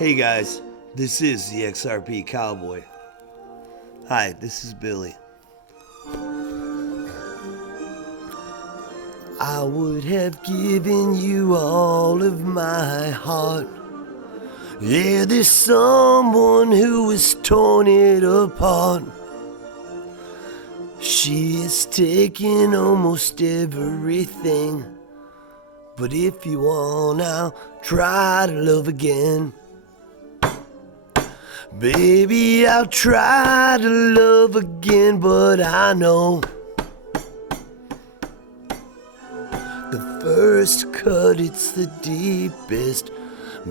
Hey guys, this is the XRP Cowboy. Hi, this is Billy. I would have given you all of my heart. Yeah, there's someone who has torn it apart. She has taken almost everything. But if you want, I'll try to love again. Baby, I'll try to love again, but I know the first cut, it's the deepest.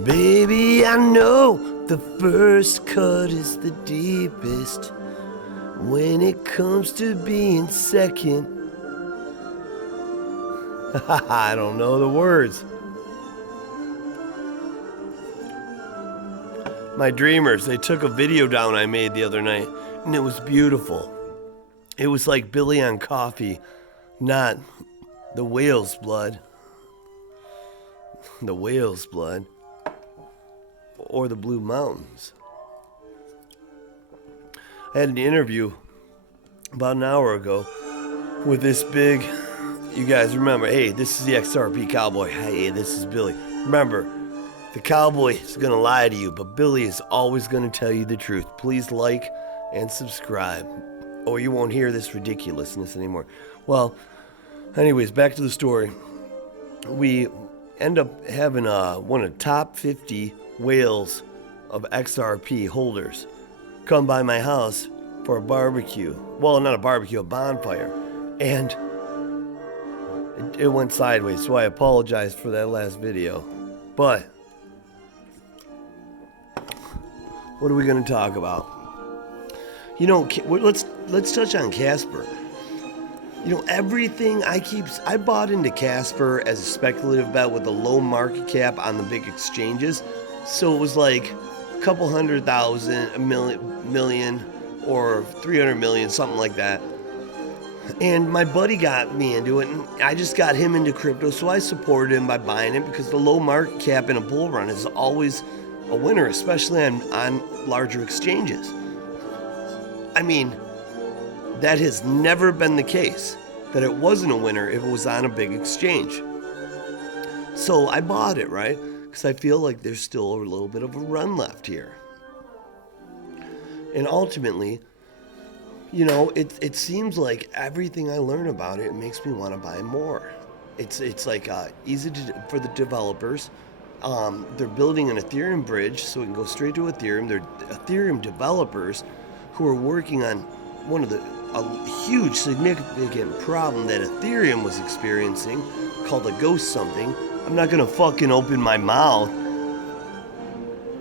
Baby, I know the first cut is the deepest. When it comes to being second, I don't know the words. My Dreamers, they took a video down I made the other night, and it was beautiful. It was like Billy on coffee, not the whale's blood. The whale's blood. Or the Blue Mountains. I had an interview about an hour ago with this big, you guys remember, hey, this is the XRP Cowboy. Hey, this is Billy. Remember, the cowboy is going to lie to you, but Billy is always going to tell you the truth. Please like and subscribe, or you won't hear this ridiculousness anymore. Well, anyways, back to the story. We end up having one of the top 50 whales of XRP holders come by my house for a barbecue. Well, not a barbecue, a bonfire. And it went sideways, so I apologize for that last video. But what are we going to talk about? You know, let's touch on Casper. You know, everything I bought into Casper as a speculative bet with a low market cap on the big exchanges. So it was like a couple 100,000, a million, or 300 million, something like that. And my buddy got me into it, and I just got him into crypto, so I supported him by buying it because the low market cap in a bull run is always a winner, especially on larger exchanges. I mean, that has never been the case, that it wasn't a winner if it was on a big exchange. So I bought it, right? Because I feel like there's still a little bit of a run left here. And ultimately, you know, it seems like everything I learn about it makes me want to buy more. It's like easy for the developers. They're building an Ethereum bridge so it can go straight to Ethereum. They're Ethereum developers who are working on a huge significant problem that Ethereum was experiencing called a ghost something. I'm not gonna fucking open my mouth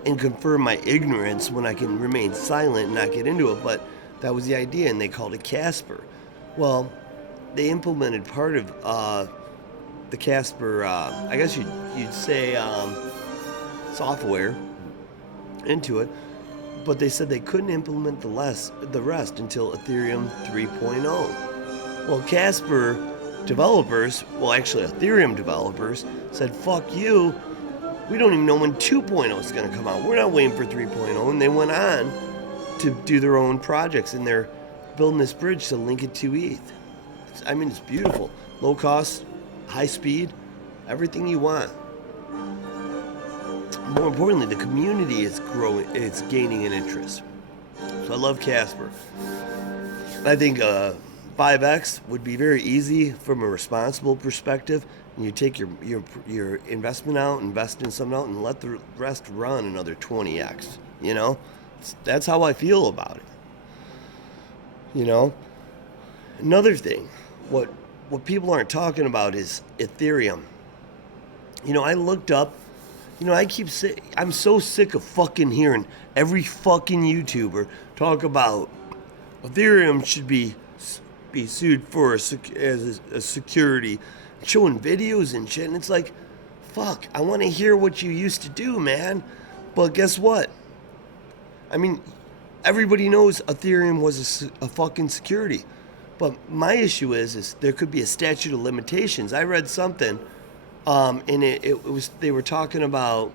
and confirm my ignorance when I can remain silent and not get into it, but that was the idea, and they called it Casper. Well, they implemented part of the Casper, I guess you'd say software into it, but they said they couldn't implement the rest until Ethereum 3.0. Well, Casper developers, well actually Ethereum developers, said fuck you, we don't even know when 2.0 is going to come out. We're not waiting for 3.0, and they went on to do their own projects, and they're building this bridge to link it to ETH. I mean, it's beautiful. Low cost, high speed, everything you want. More importantly, the community is growing, it's gaining an interest. So I love Casper. I think 5X would be very easy from a responsible perspective. And you take your investment out, invest in something out, and let the rest run another 20X. You know? That's how I feel about it. You know? Another thing, what people aren't talking about is Ethereum. You know, I looked up, you know, I'm so sick of fucking hearing every fucking YouTuber talk about Ethereum should be sued for as a security, showing videos and shit, and it's like, fuck, I want to hear what you used to do, man. But guess what? I mean, everybody knows Ethereum was a fucking security. But my issue is there could be a statute of limitations. I read something, and it was, they were talking about,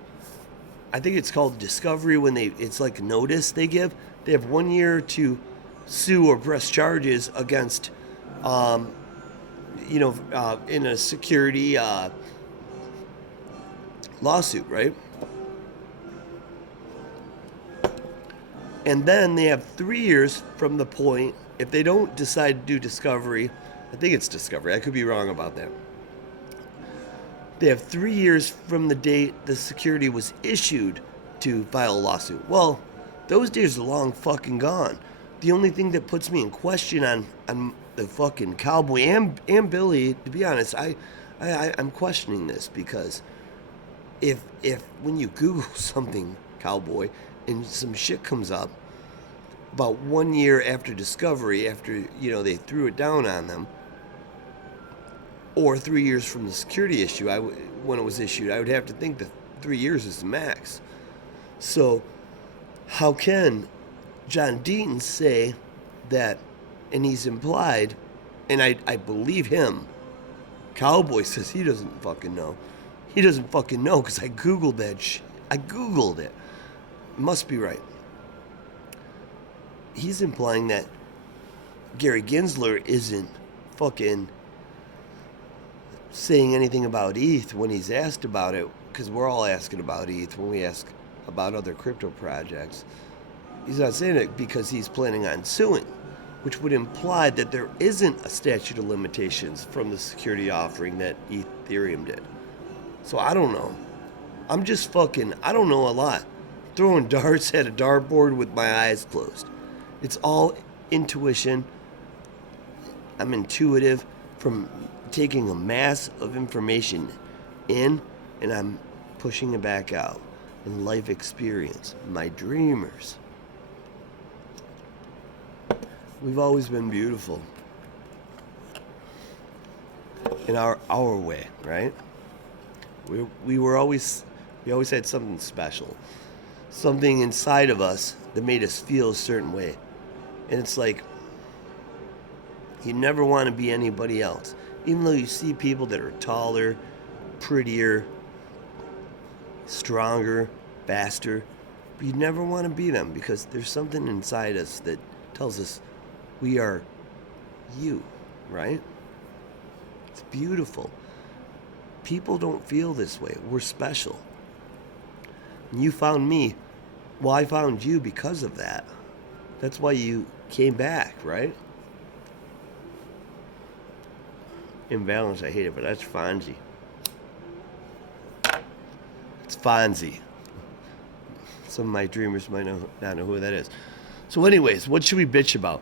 I think it's called discovery when it's like notice they give. They have 1 year to sue or press charges against, um, in a security lawsuit, right? And then they have 3 years from the point, if they don't decide to do discovery, I think it's discovery, I could be wrong about that. They have 3 years from the date the security was issued to file a lawsuit. Well, those days are long fucking gone. The only thing that puts me in question on the fucking cowboy and Billy, to be honest, I'm questioning this because if when you Google something, cowboy, and some shit comes up about 1 year after discovery, after they threw it down on them, or 3 years from the security issue, when it was issued, I would have to think that 3 years is the max. So, how can John Deaton say that, and he's implied, and I believe him, Cowboy says he doesn't fucking know. He doesn't fucking know because I Googled that shit. I Googled it. It must be right. He's implying that Gary Gensler isn't fucking saying anything about ETH when he's asked about it, because we're all asking about ETH when we ask about other crypto projects. He's not saying it because he's planning on suing, which would imply that there isn't a statute of limitations from the security offering that Ethereum did. So I don't know. I'm just fucking, I don't know a lot. Throwing darts at a dartboard with my eyes closed. It's all intuition. I'm intuitive from taking a mass of information in, and I'm pushing it back out in life experience. My dreamers. We've always been beautiful in our way, right? We always had something special, something inside of us that made us feel a certain way. And it's like, you never want to be anybody else. Even though you see people that are taller, prettier, stronger, faster, but you never want to be them because there's something inside us that tells us we are you, right? It's beautiful. People don't feel this way. We're special. And you found me. Well, I found you because of that. That's why you came back, right? Imbalance, I hate it, but that's Fonzie. It's Fonzie. Some of my dreamers might not know who that is. So anyways, what should we bitch about?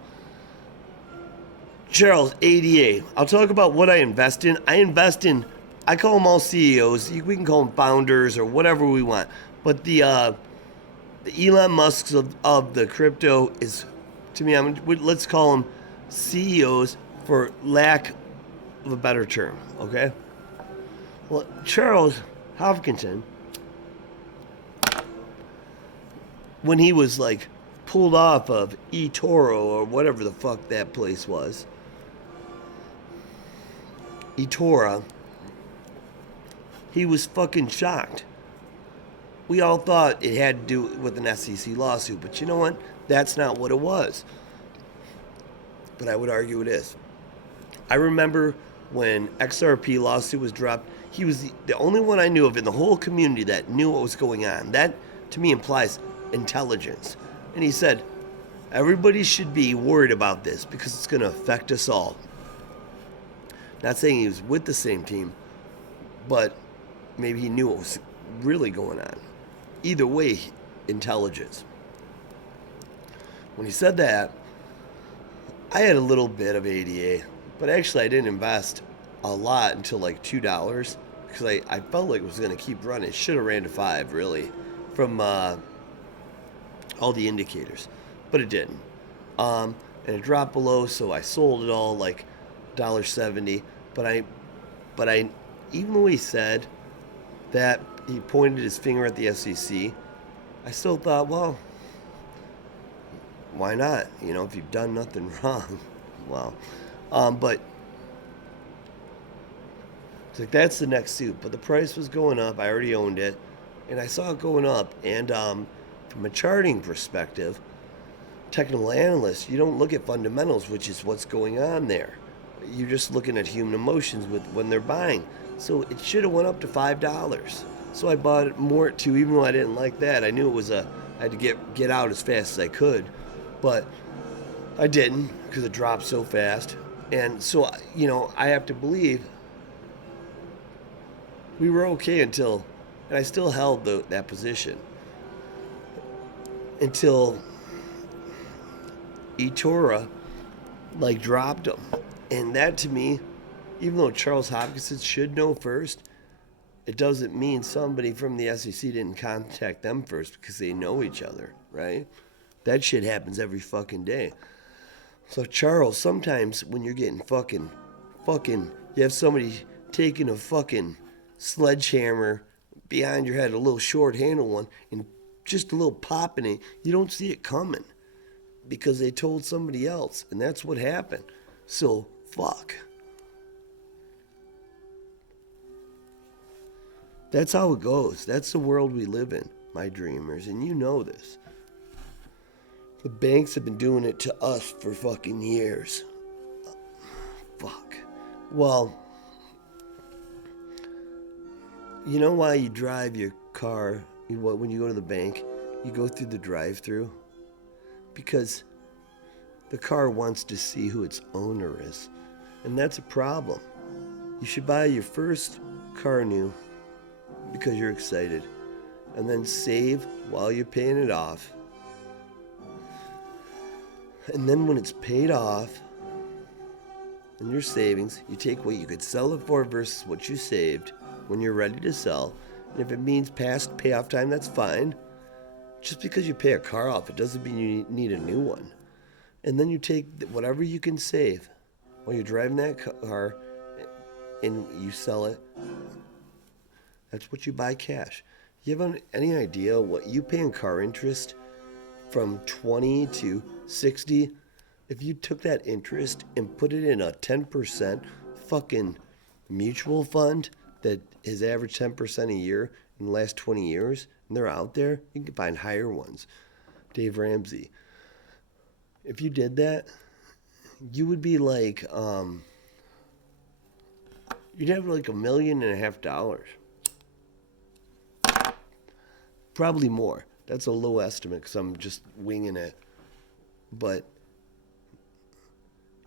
Charles, ADA. I'll talk about what I invest in. I call them all CEOs. We can call them founders or whatever we want. But the Elon Musks of the crypto is, to me, let's call them CEOs for lack of a better term, okay? Well, Charles Hopkinson, when he was like pulled off of eToro or whatever the fuck that place was, eToro, he was fucking shocked. We all thought it had to do with an SEC lawsuit, but you know what? That's not what it was. But I would argue it is. I remember when XRP lawsuit was dropped, he was the only one I knew of in the whole community that knew what was going on. That, to me, implies intelligence. And he said, everybody should be worried about this because it's going to affect us all. Not saying he was with the same team, but maybe he knew what was really going on. Either way, intelligence. When he said that, I had a little bit of ADA, but actually I didn't invest a lot until like $2 because I felt like it was going to keep running. It should have ran to 5 really from all the indicators, but it didn't. And it dropped below, so I sold it all like $1.70. But I, even though he said that he pointed his finger at the SEC, I still thought, well, why not? You know, if you've done nothing wrong, well, but it's like that's the next suit. But the price was going up. I already owned it, and I saw it going up. And from a charting perspective, technical analysts, you don't look at fundamentals, which is what's going on there. You're just looking at human emotions with when they're buying. So it should have went up to $5. So I bought it more at 2, even though I didn't like that. I knew it was I had to get out as fast as I could, but I didn't because it dropped so fast. And so I have to believe we were okay until, and I still held that position until eToro like dropped them. And that to me, even though Charles Hopkinson should know first, it doesn't mean somebody from the SEC didn't contact them first because they know each other, right? That shit happens every fucking day. So Charles, sometimes when you're getting fucking, you have somebody taking a fucking sledgehammer behind your head, a little short handle one, and just a little pop in it, you don't see it coming because they told somebody else, and that's what happened. So, fuck. That's how it goes. That's the world we live in, my dreamers, and you know this. The banks have been doing it to us for fucking years. Fuck. Well, you know why you drive your car when you go to the bank? You go through the drive-thru? Because the car wants to see who its owner is. And that's a problem. You should buy your first car new because you're excited. And then save while you're paying it off. And then when it's paid off, in your savings, you take what you could sell it for versus what you saved when you're ready to sell. And if it means past payoff time, that's fine. Just because you pay a car off, it doesn't mean you need a new one. And then you take whatever you can save while you're driving that car and you sell it. That's what you buy cash. You have any idea what you pay in car interest from 20 to 60? If you took that interest and put it in a 10% fucking mutual fund that has averaged 10% a year in the last 20 years, and they're out there, you can find higher ones. Dave Ramsey. If you did that, you would be like, you'd have like $1.5 million. Probably more. That's a low estimate because I'm just winging it. But,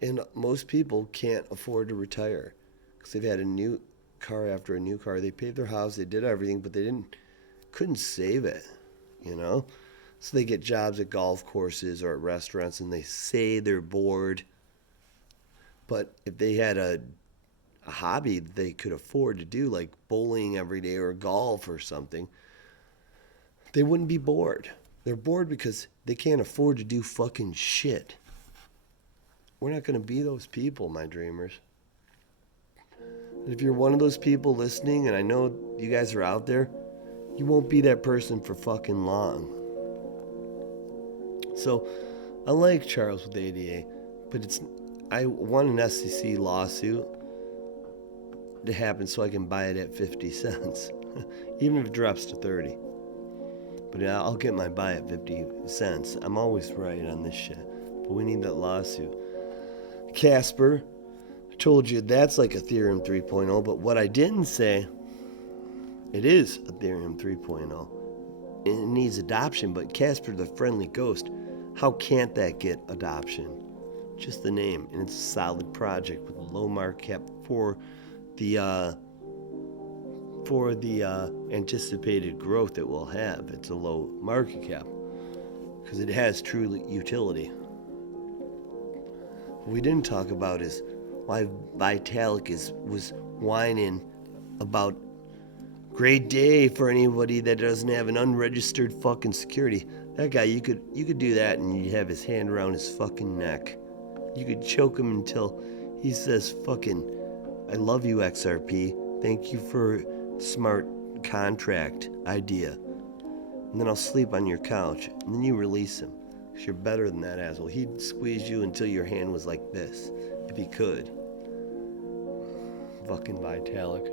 and most people can't afford to retire because they've had a new car after a new car. They paid their house, they did everything, but they couldn't save it, you know? So they get jobs at golf courses or at restaurants and they say they're bored. But if they had a hobby that they could afford to do, like bowling every day or golf or something, they wouldn't be bored. They're bored because they can't afford to do fucking shit. We're not going to be those people, my dreamers. If you're one of those people listening, and I know you guys are out there, you won't be that person for fucking long. So, I like Charles with ADA, but I want an SEC lawsuit to happen so I can buy it at 50 cents, even if it drops to 30. But I'll get my buy at 50 cents. I'm always right on this shit, but we need that lawsuit. Casper, I told you that's like Ethereum 3.0, but what I didn't say, it is Ethereum 3.0. It needs adoption, but Casper the Friendly Ghost, how can't that get adoption? Just the name, and it's a solid project with a low market cap for the anticipated growth it will have. It's a low market cap because it has true utility. What we didn't talk about is why Vitalik was whining about great day for anybody that doesn't have an unregistered fucking security. That guy, you could do that and you'd have his hand around his fucking neck. You could choke him until he says fucking, I love you, XRP. Thank you for smart contract idea. And then I'll sleep on your couch. And then you release him. Because you're better than that asshole. He'd squeeze you until your hand was like this. If he could. Fucking Vitalik.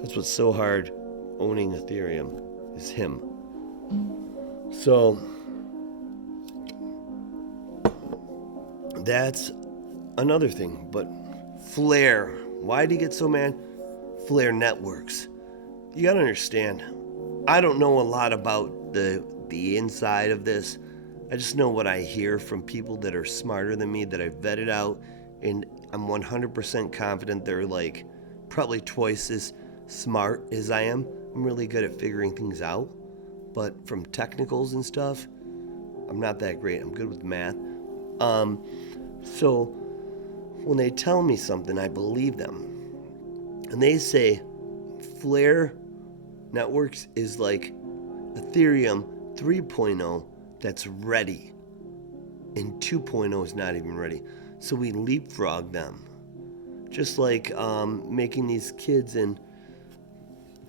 That's what's so hard owning Ethereum is him. So that's another thing. But Flare, why did he get so mad? Flare Networks. You gotta understand, I don't know a lot about the inside of this. I just know what I hear from people that are smarter than me, that I've vetted out, and I'm 100% confident they're like probably twice as smart as I am. I'm really good at figuring things out, but from technicals and stuff, I'm not that great. I'm good with math. So when they tell me something, I believe them. And they say Flare Networks is like Ethereum 3.0 that's ready, and 2.0 is not even ready. So we leapfrog them. Just like making these kids in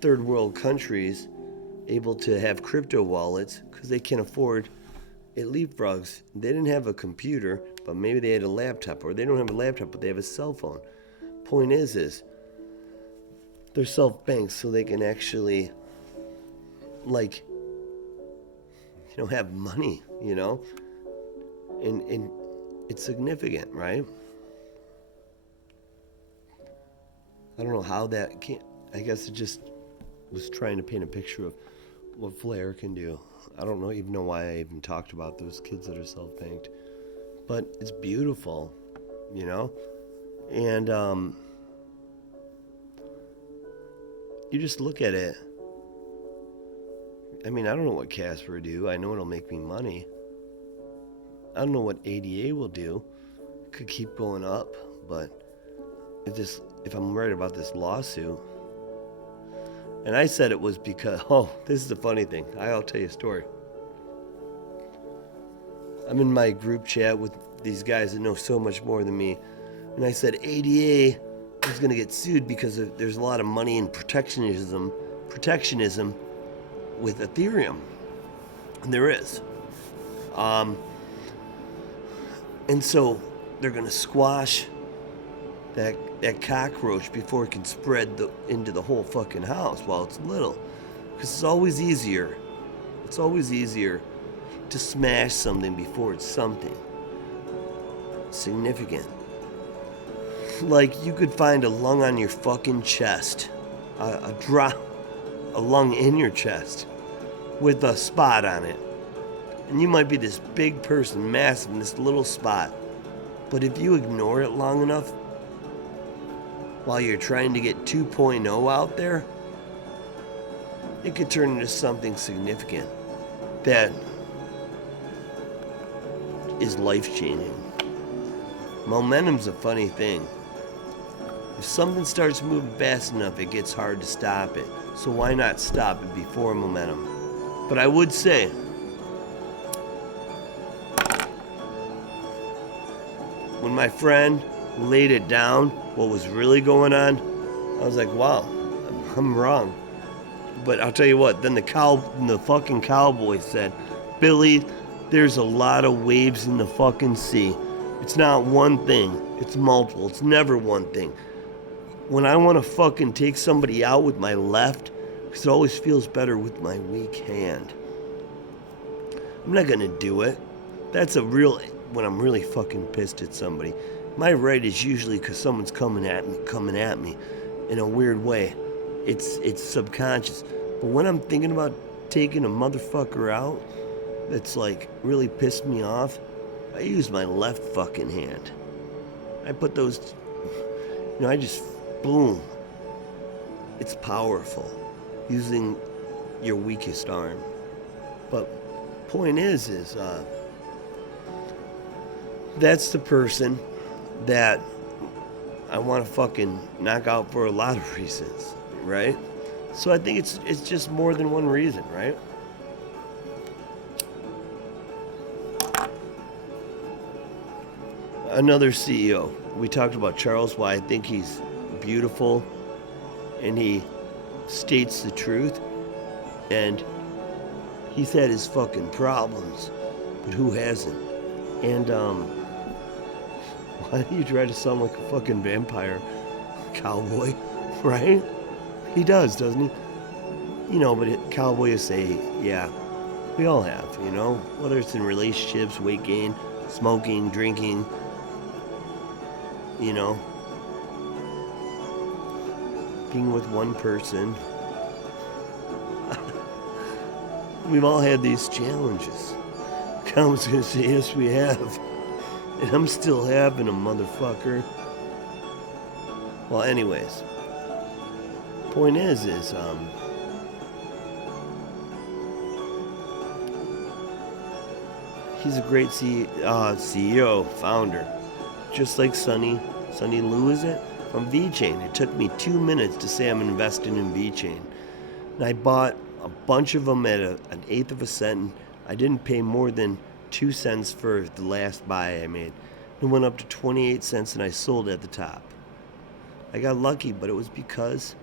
third world countries able to have crypto wallets because they can't afford it. Leapfrogs. They didn't have a computer, but maybe they had a laptop, or they don't have a laptop, but they have a cell phone. Point is they're self-banked, so they can actually, like, have money, and it's significant, right? I don't know how that can't. I guess it just was trying to paint a picture of what Flare can do. I don't even know why I even talked about those kids that are self-banked, but it's beautiful, and you just look at it. I mean, I don't know what Casper will do. I know it'll make me money. I don't know what ADA will do. It could keep going up, but if I'm right about this lawsuit. And I said it was because, this is the funny thing. I'll tell you a story. I'm in my group chat with these guys that know so much more than me. And I said ADA is going to get sued because there's a lot of money in protectionism with Ethereum. And there is. And so they're going to squash that cockroach before it can spread into the whole fucking house while it's little. Because it's always easier to smash something before it's something significant. Like, you could find a lung on your fucking chest, a lung in your chest with a spot on it. And you might be this big person, massive, in this little spot. But if you ignore it long enough, while you're trying to get 2.0 out there, it could turn into something significant that is life-changing. Momentum's a funny thing. If something starts moving fast enough, it gets hard to stop it. So why not stop it before momentum? But I would say, when my friend laid it down, what was really going on, I was like, wow, I'm wrong. But I'll tell you what, then the fucking cowboy said, Billy, there's a lot of waves in the fucking sea. It's not one thing, it's multiple. It's never one thing. When I want to fucking take somebody out with my left, because it always feels better with my weak hand. I'm not gonna do it. That's when I'm really fucking pissed at somebody. My right is usually because someone's coming at me in a weird way. It's subconscious. But when I'm thinking about taking a motherfucker out that's like really pissed me off, I use my left fucking hand. I put those, I just, boom. It's powerful, using your weakest arm. But point is that's the person that I want to fucking knock out for a lot of reasons, right? So I think it's just more than one reason, right? Another CEO. We talked about Charles, why I think he's beautiful and he states the truth, and he's had his fucking problems, but who hasn't? And why do you try to sound like a fucking vampire cowboy, right? He does, doesn't he? But Cowboy will say, yeah, we all have, whether it's in relationships, weight gain, smoking, drinking, you know, being with one person. We've all had these challenges. Cowboy's gonna say, yes, we have. And I'm still having them, motherfucker. Well, anyways, point is, he's a great CEO, founder. Just like Sonny Lou, is it? From VeChain. It took me 2 minutes to say I'm investing in VeChain. And I bought a bunch of them at an eighth of a cent. And I didn't pay more than 2 cents for the last buy I made. It went up to 28 cents and I sold at the top. I got lucky, but it was because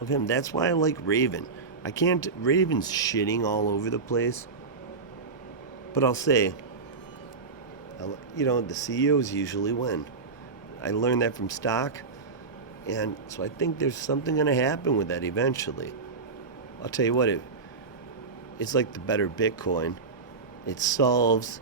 of him. That's why I like Raven. Raven's shitting all over the place. But I'll say, the CEOs usually win. I learned that from stock. And so I think there's something going to happen with that eventually. I'll tell you what, it's like the better Bitcoin. It solves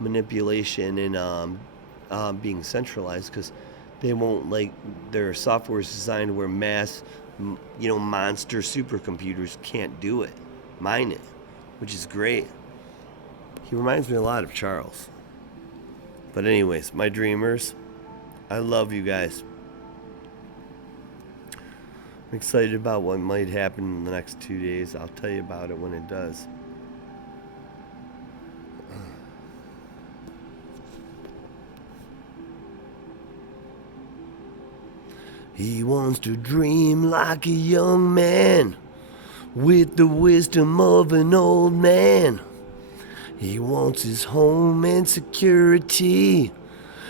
manipulation and being centralized because they won't, like, their software is designed where monster supercomputers can't do it, mine it, which is great. He reminds me a lot of Charles. But anyways, my dreamers, I love you guys. I'm excited about what might happen in the next 2 days. I'll tell you about it when it does. He wants to dream like a young man with the wisdom of an old man. He wants his home and security.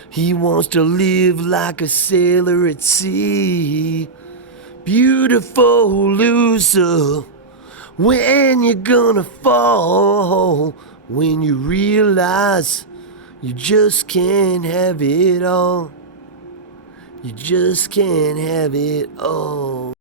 He wants to live like a sailor at sea. Beautiful loser, when you gonna fall? When you realize you just can't have it all. You just can't have it all.